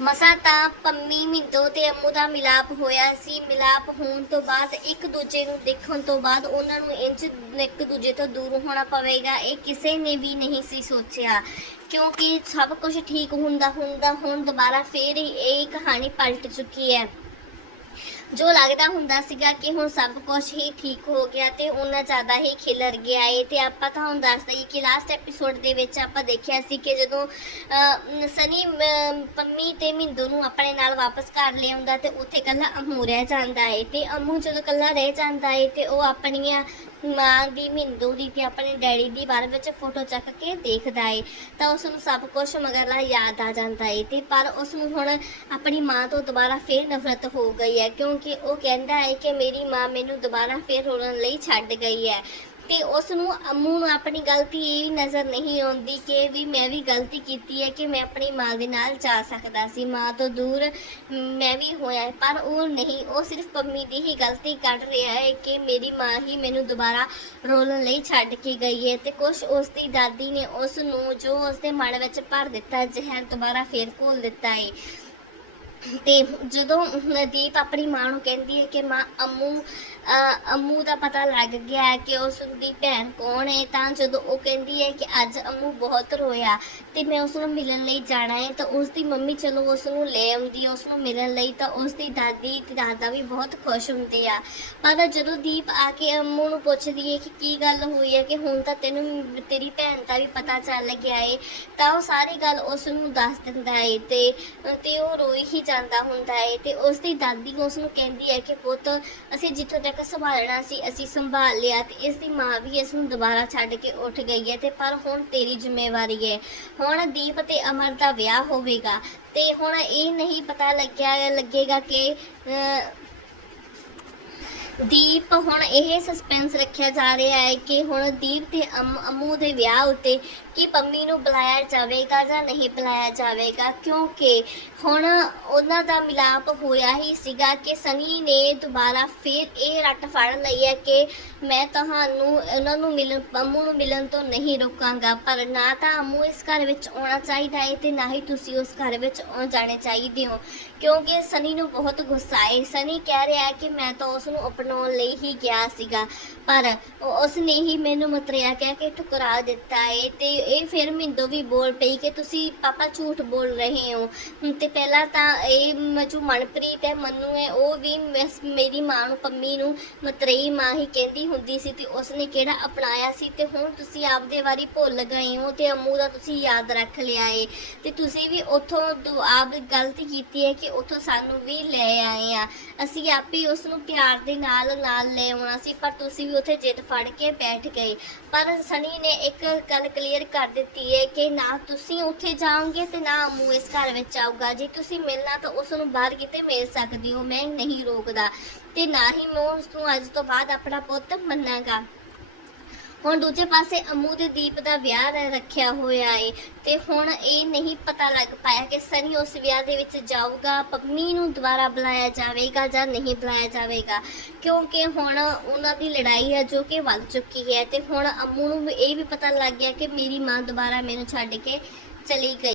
ਮਸਾ ਤਾਂ ਪੰਮੀ ਮਿੰਦੋ ਤੇ ਅੰਮੂ ਦਾ ਮਿਲਾਪ ਹੋਇਆ ਸੀ। ਮਿਲਾਪ ਹੋਣ ਤੋਂ ਬਾਅਦ ਇੱਕ ਦੂਜੇ ਨੂੰ ਦੇਖਣ ਤੋਂ ਬਾਅਦ ਉਹਨਾਂ ਨੂੰ ਇੰਜ ਇੱਕ ਦੂਜੇ ਤੋਂ ਦੂਰ ਹੋਣਾ ਪਵੇਗਾ। ਇਹ ਕਿਸੇ ਨੇ ਵੀ ਨਹੀਂ ਸੀ ਸੋਚਿਆ। ਕਿਉਂਕਿ ਸਭ ਕੁਝ ਠੀਕ ਹੁੰਦਾ ਹੁੰਦਾ ਹੁਣ ਦੁਬਾਰਾ ਫੇਰ ਹੀ ਇਹ ਕਹਾਣੀ ਪਲਟ ਚੁੱਕੀ ਹੈ। ਜੋ ਲੱਗਦਾ ਹੁੰਦਾ ਸੀਗਾ ਕਿ ਹੁਣ ਸਭ ਕੁਝ ਹੀ ਠੀਕ ਹੋ ਗਿਆ ਤੇ ਉਹਨਾਂ ਜ਼ਿਆਦਾ ਹੀ ਖਿਲਰ ਗਿਆ ਏ ਤੇ ਆਪਾਂ ਤੁਹਾਨੂੰ ਦੱਸ ਦਈਏ ਕਿ ਲਾਸਟ ਐਪੀਸੋਡ ਦੇ ਵਿੱਚ ਆਪਾਂ ਦੇਖਿਆ ਸੀ ਕਿ ਜਦੋਂ ਸਨੀ ਪੰਮੀ ਤੇ ਮਿੰਦੂ ਨੂੰ ਆਪਣੇ ਨਾਲ ਵਾਪਸ ਘਰ ਲਿਆਉਂਦਾ ਤੇ ਉੱਥੇ ਕੱਲਾ ਅਮੂ ਰਹਿ ਜਾਂਦਾ ਏ ਤੇ ਅਮੂ ਜਦੋਂ ਕੱਲਾ ਰਹਿ ਜਾਂਦਾ ਏ ਤੇ ਉਹ ਆਪਣੀਆਂ ਮਾਂ ਦੀ, ਮਿੰਦੂ ਦੀ ਤੇ ਆਪਣੇ ਡੈਡੀ ਦੀ ਬਾਰੇ ਵਿੱਚ ਫੋਟੋ ਚੱਕ ਕੇ ਦੇਖਦਾ ਏ, ਤਾਂ ਉਸ ਨੂੰ ਸਭ ਕੁਝ ਮਗਰਲਾ ਯਾਦ ਆ ਜਾਂਦਾ ਏ ਤੇ ਪਰ ਉਸ ਨੂੰ ਹੁਣ ਆਪਣੀ ਮਾਂ ਤੋਂ ਦੁਬਾਰਾ ਫੇਰ ਨਫ਼ਰਤ ਹੋ ਗਈ ਹੈ ਕਿਉਂ ਕਿਉਂਕਿ ਉਹ ਕਹਿੰਦਾ ਹੈ ਕਿ ਮੇਰੀ ਮਾਂ ਮੈਨੂੰ ਦੁਬਾਰਾ ਫੇਰ ਰੋਣ ਲਈ ਛੱਡ ਗਈ ਹੈ। ਤੇ ਉਸ ਨੂੰ ਅੰਮੂ ਨੂੰ ਆਪਣੀ ਗਲਤੀ ਇਹ ਨਜ਼ਰ ਨਹੀਂ ਆਉਂਦੀ ਕਿ ਵੀ ਮੈਂ ਵੀ ਗਲਤੀ ਕੀਤੀ ਹੈ ਕਿ ਮੈਂ ਆਪਣੀ ਮਾਂ ਦੇ ਨਾਲ ਜਾ ਸਕਦਾ ਸੀ। ਮਾਂ ਤੋਂ ਦੂਰ ਮੈਂ ਵੀ ਹੋਇਆ ਪਰ ਉਹ ਨਹੀਂ, ਉਹ ਸਿਰਫ ਪੰਮੀ ਦੀ ਹੀ ਗਲਤੀ ਕੱਢ ਰਿਹਾ ਹੈ ਕਿ ਮੇਰੀ ਮਾਂ ਹੀ ਮੈਨੂੰ ਦੁਬਾਰਾ ਰੋਲਣ ਲਈ ਛੱਡ ਕੇ ਗਈ ਹੈ। ਤੇ ਕੁਝ ਉਸ ਦੀ ਦਾਦੀ ਨੇ ਉਸ ਨੂੰ ਜੋ ਉਸ ਦੇ ਮਨ ਵਿੱਚ ਭਰ ਦਿੱਤਾ, ਜ਼ਹਿਰ ਦੁਬਾਰਾ ਫੇਰ ਘੋਲ ਦਿੱਤਾ ਹੈ ਤੇ ਜਦੋਂ ਨਦੀਪ ਆਪਣੀ ਮਾਂ ਨੂੰ ਕਹਿੰਦੀ ਹੈ ਕਿ ਮਾਂ, ਅੰਮੂ ਅੰਮੂ ਦਾ ਪਤਾ ਲੱਗ ਗਿਆ ਹੈ ਕਿ ਉਸ ਦੀ ਭੈਣ ਕੌਣ ਹੈ, ਤਾਂ ਜਦੋਂ ਉਹ ਕਹਿੰਦੀ ਹੈ ਕਿ ਅੱਜ ਅੰਮੂ ਬਹੁਤ ਰੋਇਆ ਤੇ ਮੈਂ ਉਸ ਨੂੰ ਮਿਲਣ ਲਈ ਜਾਣਾ ਹੈ, ਤਾਂ ਉਸ ਦੀ ਮੰਮੀ ਚਲੋ ਉਸ ਨੂੰ ਲੈ ਆਉਂਦੀ ਹੈ ਉਸ ਨੂੰ ਮਿਲਣ ਲਈ, ਤਾਂ ਉਸ ਦੀ ਦਾਦੀ ਤੇ ਦਾਦਾ ਵੀ ਬਹੁਤ ਖੁਸ਼ ਹੁੰਦੇ ਆ। ਪਰ ਜਦੋਂ ਦੀਪ ਆ ਕੇ ਅੰਮੂ ਨੂੰ ਪੁੱਛਦੀ ਹੈ ਕਿ ਕੀ ਗੱਲ ਹੋਈ ਹੈ ਕਿ ਹੁਣ ਤਾਂ ਤੈਨੂੰ ਤੇਰੀ ਭੈਣ ਦਾ ਵੀ ਪਤਾ ਚੱਲ ਗਿਆ ਹੈ ਤਾਂ ਉਹ ਸਾਰੀ ਗੱਲ ਉਸ ਨੂੰ ਦੱਸ ਦਿੰਦਾ ਹੈ ਤੇ ਤੇ ਉਹ ਰੋਈ ਹੀ ਜਾਂਦਾ ਹੁੰਦਾ ਹੈ ਤੇ ਉਸ ਦੀ ਦਾਦੀ ਉਸ ਨੂੰ ਕਹਿੰਦੀ ਹੈ ਕਿ ਪੁੱਤ, ਅਸੀਂ ਜਿੱਥੋਂ ਤੱਕ ਸੰਭਾਲਣਾ ਸੀ, ਅਸੀਂ ਸੰਭਾਲ ਲਿਆ ਤੇ ਇਸ ਦੀ ਮਾਂ ਵੀ ਇਸ ਨੂੰ ਦੁਬਾਰਾ ਛੱਡ ਕੇ ਉੱਠ ਗਈ ਹੈ ਤੇ ਪਰ ਹੁਣ ਤੇਰੀ ਜ਼ਿੰਮੇਵਾਰੀ ਹੈ ਹੁਣ ਦੀਪ ਤੇ ਅਮਰ ਦਾ ਵਿਆਹ ਹੋਵੇਗਾ ਤੇ ਹੁਣ ਇਹ ਨਹੀਂ ਪਤਾ ਲੱਗਿਆ, ਲੱਗੇਗਾ ਕਿ ਦੀਪ, ਹੁਣ ਇਹ ਸਸਪੈਂਸ ਰੱਖਿਆ ਜਾ ਰਿਹਾ ਹੈ ਕਿ ਹੁਣ ਦੀਪ ਤੇ ਅਮ- ਅਮੂ ਦੇ ਵਿਆਹ ਉੱਤੇ ਕੀ ਪੰਮੀ ਨੂੰ ਬੁਲਾਇਆ ਜਾਵੇਗਾ ਜਾਂ ਨਹੀਂ ਬੁਲਾਇਆ ਜਾਵੇਗਾ? ਕਿਉਂਕਿ ਹੁਣ ਉਹਨਾਂ ਦਾ ਮਿਲਾਪ ਹੋਇਆ ਹੀ ਸੀਗਾ ਕਿ ਸਨੀ ਨੇ ਦੁਬਾਰਾ ਫਿਰ ਇਹ ਰੱਟ ਫੜ ਲਈ ਹੈ ਕਿ ਮੈਂ ਤੁਹਾਨੂੰ, ਉਹਨਾਂ ਨੂੰ ਮਿਲਣ, ਅਮੂ ਨੂੰ ਮਿਲਣ ਤੋਂ ਨਹੀਂ ਰੋਕਾਂਗਾ। ਪਰ ਨਾ ਤਾਂ ਅਮੂ ਇਸ ਘਰ ਵਿੱਚ ਆਉਣਾ ਚਾਹੀਦਾ ਹੈ ਤੇ ਨਾ ਹੀ ਤੁਸੀਂ ਉਸ ਘਰ ਵਿੱਚ ਆਉਣ ਜਾਣੇ ਚਾਹੀਦੇ ਹੋ। ਕਿਉਂਕਿ ਸਨੀ ਨੂੰ ਬਹੁਤ ਗੁੱਸਾ ਹੈ ਸਨੀ ਕਹਿ ਰਿਹਾ ਹੈ ਕਿ ਮੈਂ ਤਾਂ ਉਸ ਨੂੰ ਬਣਾਉਣ ਲਈ ਹੀ ਗਿਆ ਸੀਗਾ। ਪਰ ਉਹ- ਉਸ ਨੇ ਹੀ ਮੈਨੂੰ ਮਤਰਿਆ, ਕਹਿ ਕੇ ਠੁਕਰਾ ਦਿੱਤਾ ਹੈ ਤੇ ਇਹ ਫਿਰ ਮਿੰਦੋ ਵੀ ਬੋਲ ਪਈ ਕਿ ਤੁਸੀਂ ਪਾਪਾ ਝੂਠ ਬੋਲ ਰਹੇ ਹੋ। ਤੇ ਪਹਿਲਾਂ ਤਾਂ ਇਹ ਮ- ਜੋ ਮਨਪ੍ਰੀਤ ਹੈ, ਮੰਨੂ ਹੈ, ਉਹ ਵੀ ਮੇਰੀ ਮਾਂ ਨੂੰ, ਪੰਮੀ ਨੂੰ ਮਤਰੇਈ ਮਾਂ ਹੀ ਕਹਿੰਦੀ ਹੁੰਦੀ ਸੀ ਤੇ ਉਸ ਨੇ ਕਿਹੜਾ ਅਪਣਾਇਆ ਸੀ ਤੇ ਹੁਣ ਤੁਸੀਂ ਆਪਦੇ ਵਾਰੀ ਭੁੱਲ ਗਏ ਹੋ ਤੇ ਅਮੂ ਦਾ ਤੁਸੀਂ ਯਾਦ ਰੱਖ ਲਿਆ ਏ। ਤੇ ਤੁਸੀਂ ਵੀ ਉਥੋਂ ਆਪ ਗਲਤੀ ਕੀਤੀ ਹੈ ਕਿ ਉਥੋਂ ਸਾਨੂੰ ਵੀ ਲੈ ਆਏ ਆ। ਅਸੀਂ ਆਪੇ ਉਸ ਨੂੰ ਪਿਆਰ ਦੇ ਨਾਲ ਨਾਲ ਲੈ ਆਉਣਾ ਸੀ, ਪਰ ਤੁਸੀਂ ਵੀ ਉੱਥੇ ਜਿੱਦ ਫੜ ਕੇ ਬੈਠ ਗਏ। ਪਰ ਸਨੀ ਨੇ ਇੱਕ ਗੱਲ ਕਲੀਅਰ ਕਰ ਦਿੱਤੀ ਹੈ ਕਿ ਨਾ ਤੁਸੀਂ ਉੱਥੇ ਜਾਓਗੇ ਤੇ ਨਾ ਅਮੂ ਇਸ ਘਰ ਵਿੱਚ ਆਊਗਾ। ਜੇ ਤੁਸੀਂ ਮਿਲਣਾ ਤਾਂ ਉਸ ਨੂੰ ਬਾਹਰ ਕਿਤੇ ਮਿਲ ਸਕਦੇ ਹੋ, ਮੈਂ ਨਹੀਂ ਰੋਕਦਾ। ਤੇ ਨਾ ਹੀ ਮੈਂ ਉਸ ਨੂੰ ਅੱਜ ਤੋਂ ਬਾਅਦ ਆਪਣਾ ਪੁੱਤ ਮੰਨਾਂਗਾ। ਹੁਣ ਦੂਜੇ ਪਾਸੇ ਅਮੂ ਦੇ ਦੀਪ ਦਾ ਵਿਆਹ ਰੱਖਿਆ ਹੋਇਆ ਏ, ਤੇ ਹੁਣ ਇਹ ਨਹੀਂ ਪਤਾ ਲੱਗ ਪਾਇਆ ਕਿ ਸਨੀ ਉਸ ਵਿਆਹ ਦੇ ਵਿੱਚ ਜਾਊਗਾ, ਪੰਮੀ ਨੂੰ ਦੁਬਾਰਾ ਬੁਲਾਇਆ ਜਾਵੇਗਾ ਜਾਂ ਨਹੀਂ ਬੁਲਾਇਆ ਜਾਵੇਗਾ। ਕਿਉਂਕਿ ਹੁਣ ਉਹਨਾਂ ਦੀ ਲੜਾਈ ਹੈ ਜੋ ਕਿ ਵੱਧ ਚੁੱਕੀ ਹੈ, ਤੇ ਹੁਣ ਅਮੂ ਨੂੰ ਵੀ ਇਹ ਵੀ ਪਤਾ ਲੱਗ ਗਿਆ ਕਿ ਮੇਰੀ ਮਾਂ ਦੁਬਾਰਾ ਮੈਨੂੰ ਛੱਡ ਕੇ ਚਲੀ ਗਈ।